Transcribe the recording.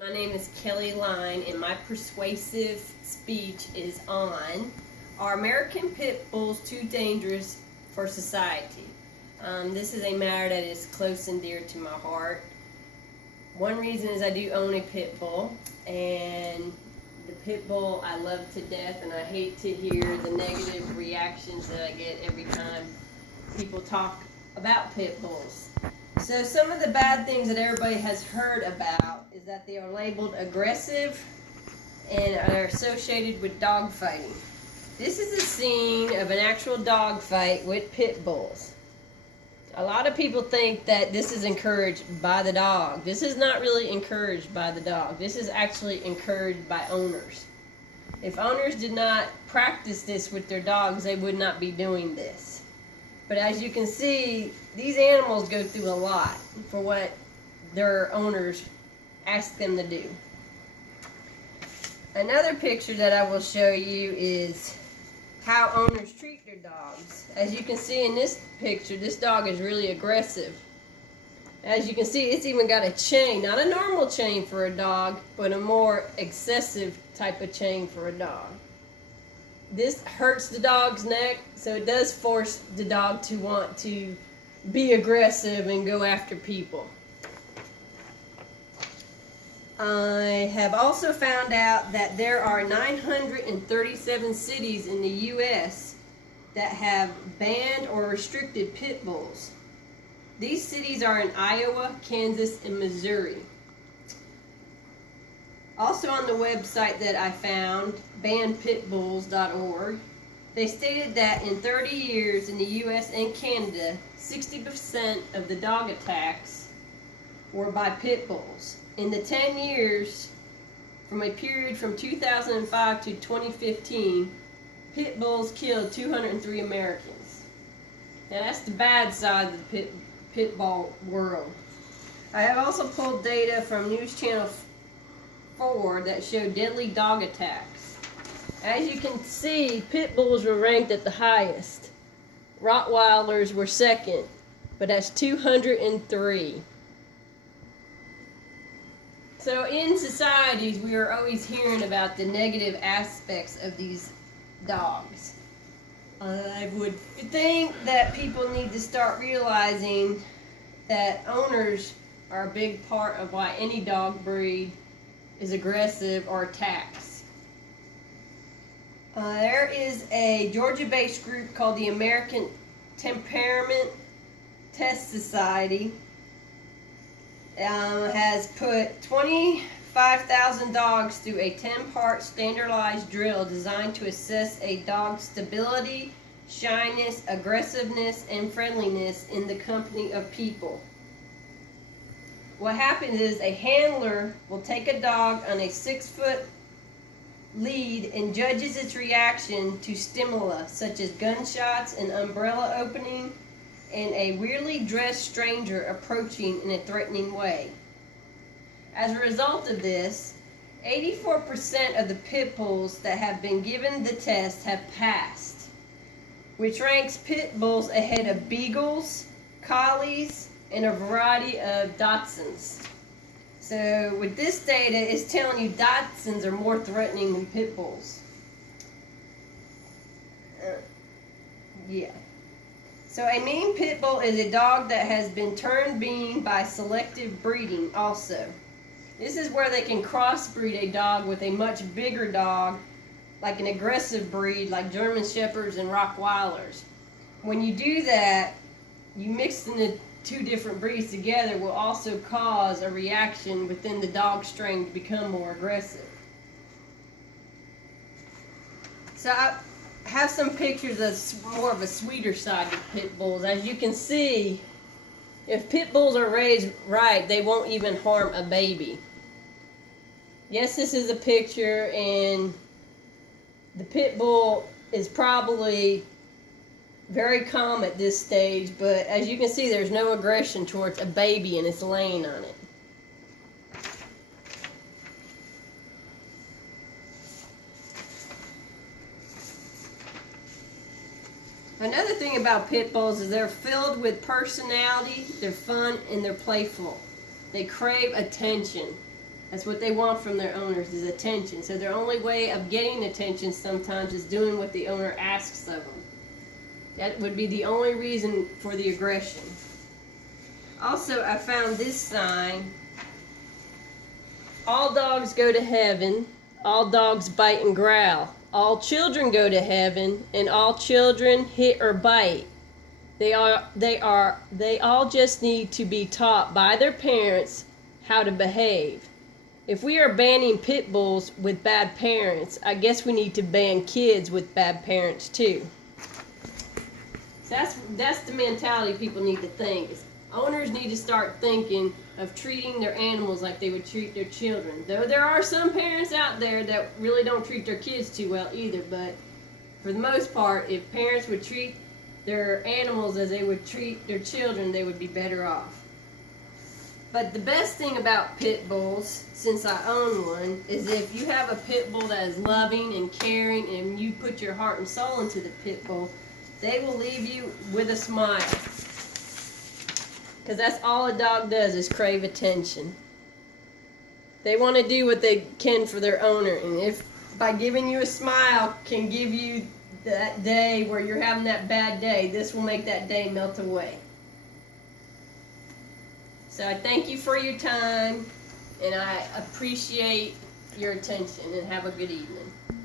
My name is Kelly Line, and my persuasive speech is on: Are American Pit Bulls too dangerous for society? This is a matter that is close and dear to my heart. One reason is I do own a pit bull, and the pit bull I love to death, and I hate to hear the negative reactions that I get every time people talk about pit bulls. So some of the bad things that everybody has heard about is that they are labeled aggressive and are associated with dog fighting. This is a scene of an actual dog fight with pit bulls. A lot of people think that this is encouraged by the dog. This is not really encouraged by the dog. This is actually encouraged by owners. If owners did not practice this with their dogs, they would not be doing this. But as you can see, these animals go through a lot for what their owners ask them to do. Another picture that I will show you is how owners treat their dogs. As you can see in this picture, this dog is really aggressive. As you can see, it's even got a chain, not a normal chain for a dog, but a more excessive type of chain for a dog. This hurts the dog's neck, so it does force the dog to want to be aggressive and go after people. I have also found out that there are 937 cities in the U.S. that have banned or restricted pit bulls. These cities are in Iowa, Kansas, and Missouri. Also on the website that I found, bannedpitbulls.org, they stated that in 30 years in the U.S. and Canada, 60% of the dog attacks were by pit bulls. In the 10 years, from a period from 2005 to 2015, pit bulls killed 203 Americans. Now that's the bad side of the pit bull world. I have also pulled data from News Channel 4 that show deadly dog attacks. As you can see, pit bulls were ranked at the highest. Rottweilers were second, but that's 203. So in societies, we are always hearing about the negative aspects of these dogs. I would think that people need to start realizing that owners are a big part of why any dog breed is aggressive or attacks. There is a Georgia-based group called the American Temperament Test Society. Has put 25,000 dogs through a 10-part standardized drill designed to assess a dog's stability, shyness, aggressiveness, and friendliness in the company of people. What happens is a handler will take a dog on a 6-foot lead and judges its reaction to stimuli such as gunshots, an umbrella opening, and a weirdly dressed stranger approaching in a threatening way. As a result of this, 84% of the pit bulls that have been given the test have passed, which ranks pit bulls ahead of beagles, collies, and a variety of dachshunds. So with this data, it's telling you dachshunds are more threatening than pit bulls. Yeah. So a mean pit bull is a dog that has been turned mean by selective breeding also. This is where they can crossbreed a dog with a much bigger dog, like an aggressive breed like German Shepherds and Rottweilers. When you do that, you mix the two different breeds together will also cause a reaction within the dog strain to become more aggressive. So I have some pictures of more of a sweeter side of pit bulls. As you can see, if pit bulls are raised right, they won't even harm a baby. Yes, this is a picture, and the pit bull is probably very calm at this stage, but as you can see, there's no aggression towards a baby, and it's laying on it. Another thing about pit bulls is they're filled with personality, they're fun, and they're playful. They crave attention. That's what they want from their owners, is attention. So their only way of getting attention sometimes is doing what the owner asks of them. That would be the only reason for the aggression. Also, I found this sign. All dogs go to heaven. All dogs bite and growl. All children go to heaven, and all children hit or bite. They all just need to be taught by their parents how to behave. If we are banning pit bulls with bad parents, I guess we need to ban kids with bad parents too. So that's the mentality people need to think. Owners need to start thinking of treating their animals like they would treat their children. Though there are some parents out there that really don't treat their kids too well either, but for the most part, if parents would treat their animals as they would treat their children, they would be better off. But the best thing about pit bulls, since I own one, is if you have a pit bull that is loving and caring and you put your heart and soul into the pit bull, they will leave you with a smile. Because that's all a dog does, is crave attention. They want to do what they can for their owner, and if by giving you a smile can give you that day where you're having that bad day, this will make that day melt away. So I thank you for your time, and I appreciate your attention, and have a good evening.